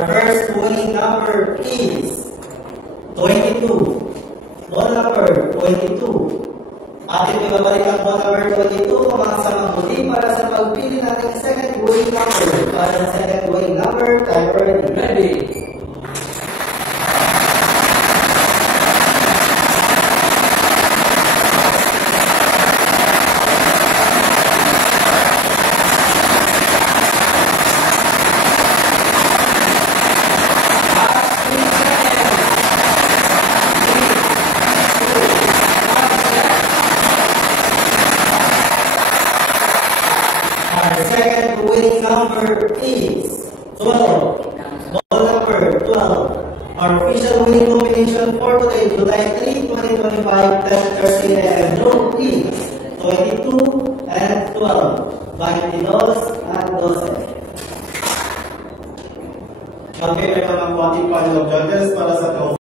Our first winning number is 22. Ball number 22. Ating ibabalik ang ball number 22 mga kasama muli para sa pagpili natin second winning number. Para sa second winning number, time ready. Ready. Our second winning number is 12. Ball number 12. Our official winning combination for today, July 3, 2025, 10:30 a.m. Room is 22 and 12. 22 and 12. Okay, may mga konting panel of judges para sa